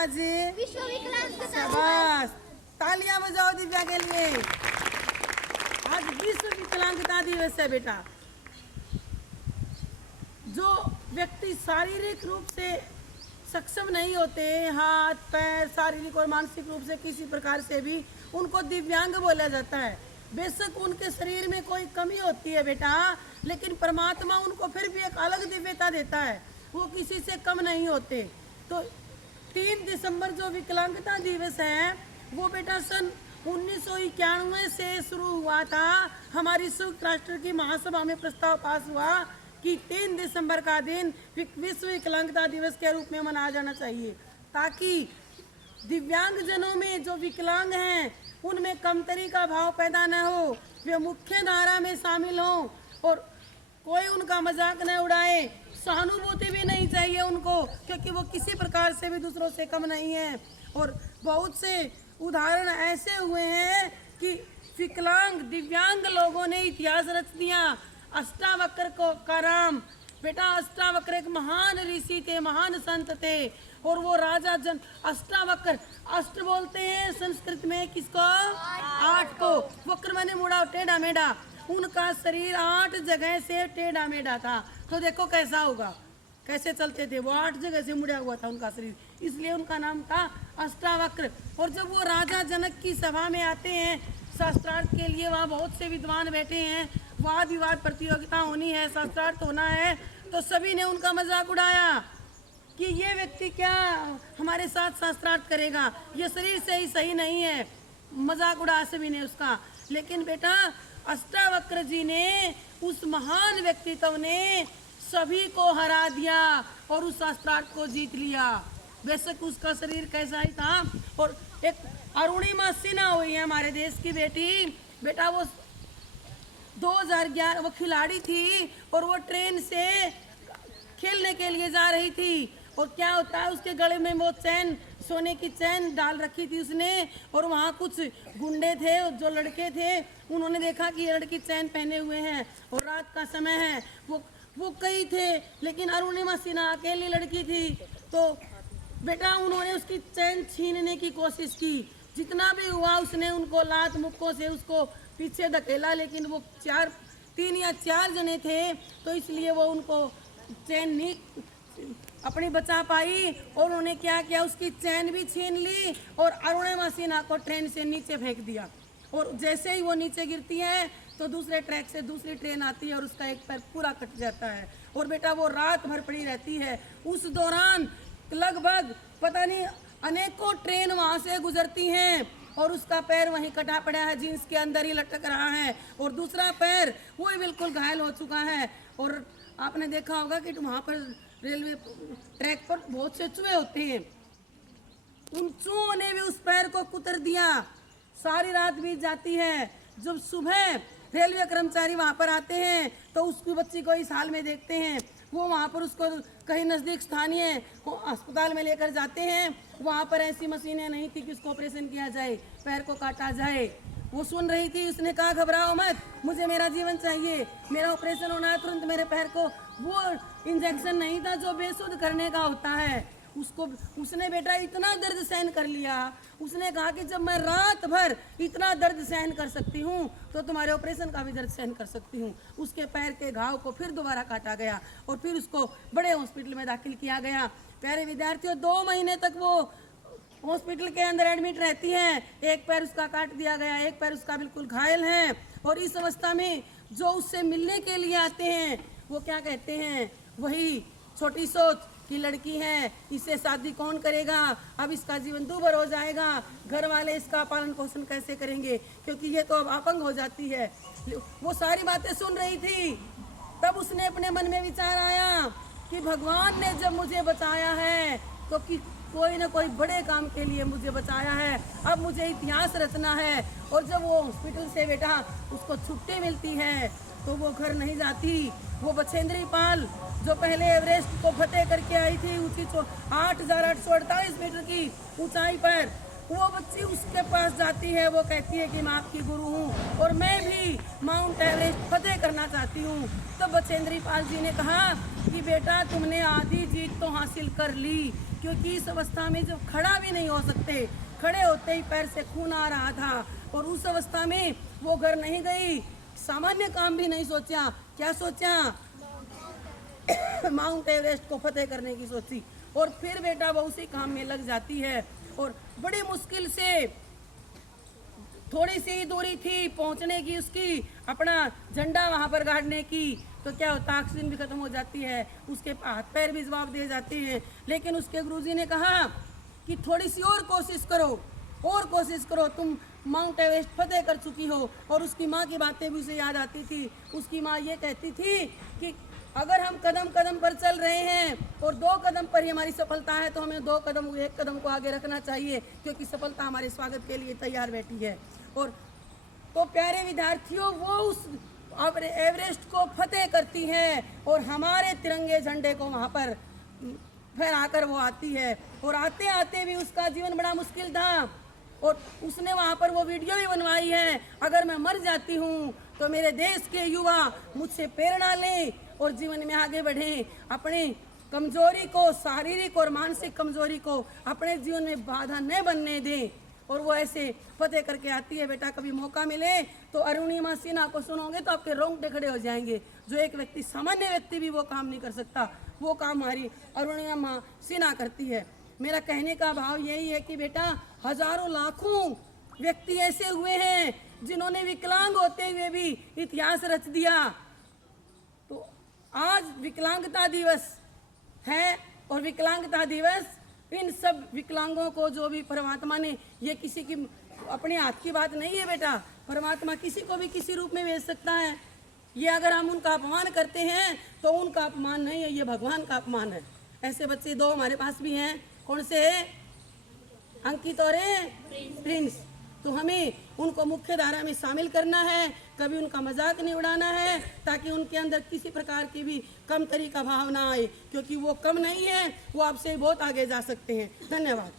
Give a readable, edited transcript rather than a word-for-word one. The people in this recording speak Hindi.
आज विश्व विकलांगता शाबाश, तालियां बजाओ दिव्या के लिए। आज विश्व विकलांगता दिवस है बेटा। जो व्यक्ति शारीरिक रूप से सक्षम नहीं होते, हाथ पैर शारीरिक और मानसिक रूप से किसी प्रकार से भी, उनको दिव्यांग बोला जाता है। बेशक उनके शरीर में कोई कमी होती है बेटा, लेकिन परमात्मा उनको फिर भी एक अलग दिव्यता देता है, वो किसी से कम नहीं होते। तो 3 दिसंबर जो विकलांगता दिवस है वो बेटा सन 1991 से शुरू हुआ था। हमारी संयुक्त राष्ट्र की महासभा में प्रस्ताव पास हुआ कि 3 दिसंबर का दिन विश्व विकलांगता दिवस के रूप में मनाया जाना चाहिए, ताकि दिव्यांग जनों में जो विकलांग हैं उनमें कमतरी का भाव पैदा न हो, वे मुख्य धारा में शामिल हों और कोई उनका मजाक न उड़ाए। सहानुभूति भी नहीं चाहिए उनको, क्योंकि वो किसी प्रकार से भी दूसरों से कम नहीं है। और बहुत से उदाहरण ऐसे हुए हैं कि विकलांग दिव्यांग लोगों ने इतिहास रच दिया। अष्टावक्र का नाम बेटा, अष्टावक्र एक महान ऋषि थे, महान संत थे, और वो राजा जन अष्टावक्र, अष्ट बोलते हैं संस्कृत में किसको? 8 को। वक्र माने मुड़ा, टेढ़ा मेढ़ा। उनका शरीर 8 जगह से टेढ़ा मेढ़ा था। तो देखो कैसा होगा, कैसे चलते थे वो, 8 जगह से मुड़ा हुआ था उनका शरीर, इसलिए उनका नाम था अष्टावक्र। और जब वो राजा जनक की सभा में आते हैं शास्त्रार्थ के लिए, वहाँ बहुत से विद्वान बैठे हैं, वाद विवाद प्रतियोगिता होनी है, शास्त्रार्थ होना है, तो सभी ने उनका मजाक उड़ाया कि ये व्यक्ति क्या हमारे साथ शास्त्रार्थ करेगा, ये शरीर से ही सही नहीं है। मजाक उड़ा सभी ने उसका। लेकिन बेटा अष्टावक्र जी ने, उस महान व्यक्तित्व ने सभी को हरा दिया और उस शास्त्रार्थ को जीत लिया। बेशक उसका शरीर कैसा ही था। और एक अरुणिमा सिन्हा हुई है हमारे देश की बेटी, बेटा वो 2011 वो खिलाड़ी थी और वो ट्रेन से खेलने के लिए जा रही थी। और क्या होता है, उसके गले में वो चैन, सोने की चैन डाल रखी थी उसने, और वहाँ कुछ गुंडे थे, जो लड़के थे, उन्होंने देखा कि ये लड़की चैन पहने हुए हैं और रात का समय है। वो कई थे, लेकिन अरुणिमा सिन्हा अकेली लड़की थी। तो बेटा उन्होंने उसकी चैन छीनने की कोशिश की। जितना भी हुआ उसने उनको लात मुक्कों से उसको पीछे धकेला, लेकिन वो 3 या 4 जने थे, तो इसलिए वो उनको चैन नहीं अपनी बचा पाई। और उन्होंने क्या किया, उसकी चैन भी छीन ली और अरुणिमा सिन्हा को ट्रेन से नीचे फेंक दिया। और जैसे ही वो नीचे गिरती है तो दूसरे ट्रैक से दूसरी ट्रेन आती है और उसका एक पैर पूरा कट जाता है। और बेटा वो रात भर पड़ी रहती है। उस दौरान लगभग पता नहीं अनेकों ट्रेन वहाँ से गुजरती हैं और उसका पैर वहीं कटा पड़ा है, जीन्स के अंदर ही लटक रहा है, और दूसरा पैर वो बिल्कुल घायल हो चुका है। और आपने देखा होगा कि वहाँ पर रेलवे ट्रैक पर बहुत से चूहे होते हैं, उन चूहों ने भी उस पैर को कुतर दिया। सारी रात बीत जाती है। जब सुबह रेलवे कर्मचारी वहाँ पर आते हैं तो उसकी बच्ची को इस हाल में देखते हैं। वो वहाँ पर उसको कहीं नज़दीक स्थानीय अस्पताल में लेकर जाते हैं। वहाँ पर ऐसी मशीनें नहीं थी कि उसको ऑपरेशन किया जाए, पैर को काटा जाए। वो सुन रही थी, उसने कहा घबराओ मत, मुझे मेरा जीवन चाहिए, मेरा ऑपरेशन होना है तुरंत मेरे पैर को। वो इंजेक्शन नहीं था जो बेसुध करने का होता है। उसने बेटा इतना दर्द सहन कर लिया। उसने कहा कि जब मैं रात भर इतना दर्द सहन कर सकती हूँ तो तुम्हारे ऑपरेशन का भी दर्द सहन कर सकती हूँ। उसके पैर के घाव को फिर दोबारा काटा गया और फिर उसको बड़े हॉस्पिटल में दाखिल किया गया। प्यारे विद्यार्थियों, 2 महीने तक वो हॉस्पिटल के अंदर एडमिट रहती हैं। एक पैर उसका काट दिया गया, एक पैर उसका बिल्कुल घायल है। और इस अवस्था में जो उससे मिलने के लिए आते हैं वो क्या कहते हैं, वही छोटी सोच की लड़की है, इससे शादी कौन करेगा, अब इसका जीवन दूभर हो जाएगा, घर वाले इसका पालन पोषण कैसे करेंगे, क्योंकि ये तो अब अपंग हो जाती है। वो सारी बातें सुन रही थी। तब उसने अपने मन में विचार आया कि भगवान ने जब मुझे बचाया है तो कि कोई ना कोई बड़े काम के लिए मुझे बचाया है, अब मुझे इतिहास रचना है। और जब वो हॉस्पिटल से बेटा उसको छुट्टी मिलती है तो वो घर नहीं जाती। वो बछेंद्री पाल जो पहले एवरेस्ट को फतेह करके आई थी, ऊंची 8,848 मीटर की ऊंचाई पर, वो बच्ची उसके पास जाती है। वो कहती है कि मैं आपकी गुरु हूँ और मैं भी माउंट एवरेस्ट फतेह करना चाहती हूँ। तो बछेंद्री पाल जी ने कहा कि बेटा तुमने आधी जीत तो हासिल कर ली, क्योंकि इस अवस्था में जब खड़ा भी नहीं हो सकते, खड़े होते ही पैर से खून आ रहा था, और उस अवस्था में वो घर नहीं गई, सामान्य काम भी नहीं सोचा। क्या सोचा? माउंट एवरेस्ट को फतेह करने की सोची। और फिर बेटा वो उसी काम में लग जाती है, और बड़ी मुश्किल से थोड़ी सी दूरी थी पहुंचने की उसकी, अपना झंडा वहां पर गाड़ने की, तो क्या होता, ऑक्सीजन भी खत्म हो जाती है, उसके हाथ पैर भी जवाब दे जाते हैं। लेकिन उसके गुरुजी ने कहा कि थोड़ी सी और कोशिश करो, और कोशिश करो, तुम माउंट एवरेस्ट फतेह कर चुकी हो। और उसकी माँ की बातें भी उसे याद आती थी। उसकी माँ ये कहती थी कि अगर हम कदम कदम पर चल रहे हैं और 2 कदम पर ही हमारी सफलता है, तो हमें 2 कदम 1 कदम को आगे रखना चाहिए, क्योंकि सफलता हमारे स्वागत के लिए तैयार बैठी है। और तो प्यारे विद्यार्थियों, वो उस एवरेस्ट को फतेह करती है और हमारे तिरंगे झंडे को वहाँ पर फहराकर वो आती है। और आते आते भी उसका जीवन बड़ा मुश्किल था, और उसने वहाँ पर वो वीडियो भी बनवाई है, अगर मैं मर जाती हूँ तो मेरे देश के युवा मुझसे प्रेरणा लें और जीवन में आगे बढ़ें, अपने कमजोरी को, शारीरिक और मानसिक कमजोरी को अपने जीवन में बाधा न बनने दें। और वो ऐसे फतेह करके आती है। बेटा कभी मौका मिले तो अरुणिमा सिन्हा को सुनोगे तो आपके रोंगटे खड़े हो जाएंगे। जो एक व्यक्ति, सामान्य व्यक्ति भी वो काम नहीं कर सकता, वो काम हमारी अरुणिमा सिन्हा करती है। मेरा कहने का भाव यही है कि बेटा हजारों लाखों व्यक्ति ऐसे हुए हैं जिन्होंने विकलांग होते हुए भी इतिहास रच दिया। तो आज विकलांगता दिवस है, और विकलांगता दिवस इन सब विकलांगों को, जो भी परमात्मा ने, ये किसी की अपने हाथ की बात नहीं है बेटा, परमात्मा किसी को भी किसी रूप में भेज सकता है। ये अगर हम उनका अपमान करते हैं तो उनका अपमान नहीं है, ये भगवान का अपमान है। ऐसे बच्चे 2 हमारे पास भी हैं। कौन से है? अंकित और प्रिंस। तो हमें उनको मुख्य धारा में शामिल करना है, कभी उनका मजाक नहीं उड़ाना है, ताकि उनके अंदर किसी प्रकार की भी कमतरी का भाव ना आए, क्योंकि वो कम नहीं है, वो आपसे बहुत आगे जा सकते हैं। धन्यवाद।